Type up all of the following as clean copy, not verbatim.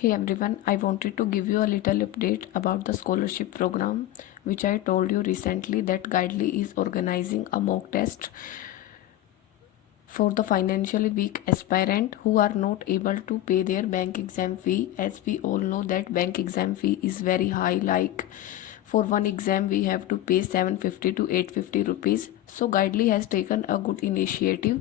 Hey everyone, I wanted to give you a little update about the scholarship program which I told you recently that Guidely is organizing a mock test for the financially weak aspirant who are not able to pay their bank exam fee. As we all know that bank exam fee is very high, like for one exam we have to pay 750 to 850 rupees. So Guidely has taken a good initiative.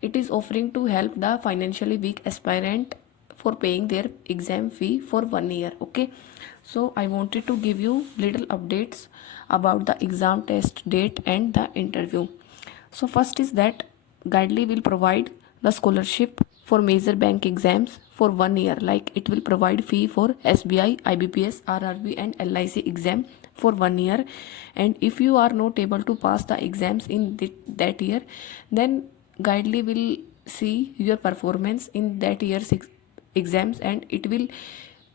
It is offering to help the financially weak aspirant for paying their exam fee for 1 year. Okay, so I wanted to give you little updates about the exam test date and the interview. So first is that Guidely will provide the scholarship for major bank exams for 1 year. Like it will provide fee for SBI, IBPS, RRB and LIC exam for 1 year. And if you are not able to pass the exams in that year, then Guidely will see your performance in that year's exams and it will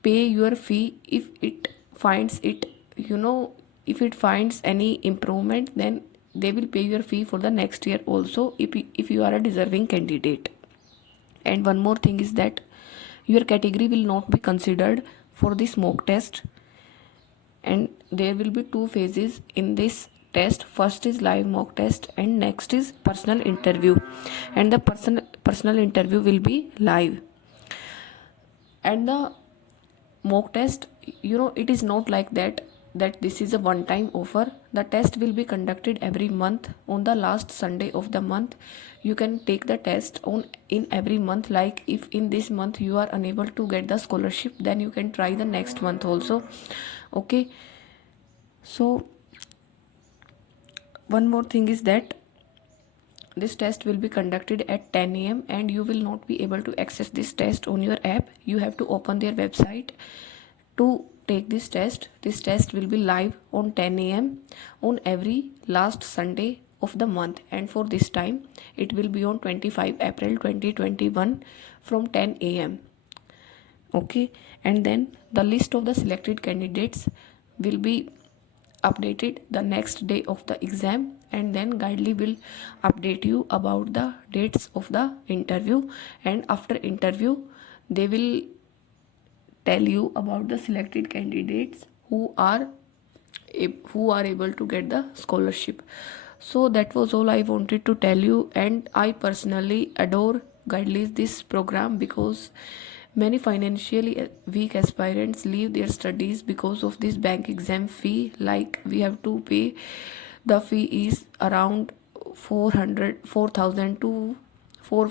pay your fee if it finds it, if it finds any improvement, then they will pay your fee for the next year also if you are a deserving candidate. And one more thing is that your category will not be considered for this mock test, and there will be two phases in this test. First is live mock test and next is personal interview, and the personal interview will be live. And the mock test, it is not like that this is a one time offer. The test will be conducted every month on the last Sunday of the month. You can take the test on in every month. Like if in this month you are unable to get the scholarship, then you can try the next month also. Okay, so one more thing is that this test will be conducted at 10 a.m. and you will not be able to access this test on your app. You have to open their website to take this test. This test will be live on 10 a.m. on every last Sunday of the month, and for this time it will be on 25 April 2021 from 10 a.m. Okay, and then the list of the selected candidates will be updated the next day of the exam, and then Guidely will update you about the dates of the interview. And after interview they will tell you about the selected candidates who are able to get the scholarship. So that was all I wanted to tell you, and I personally adore Guidely's this program because many financially weak aspirants leave their studies because of this bank exam fee. Like we have to pay, the fee is around 4,000 to 4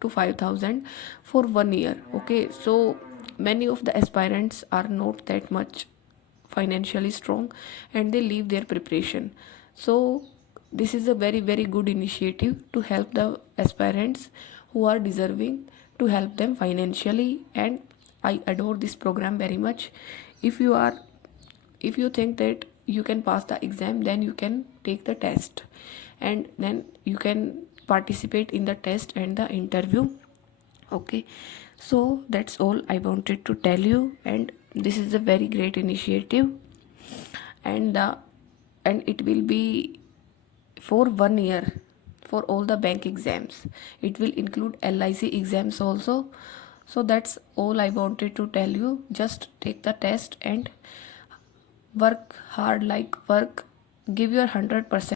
to 5,000 for 1 year. Okay, so many of the aspirants are not that much financially strong and they leave their preparation. So this is a very very good initiative to help the aspirants who are deserving, to help them financially, and I adore this program very much. If you think that you can pass the exam, then you can take the test and then you can participate in the test and the interview. Okay, so that's all I wanted to tell you, and this is a very great initiative. And it will be for 1 year for all the bank exams. It will include LIC exams also. So that's all I wanted to tell you. Just take the test and work hard, like work, give your 100%.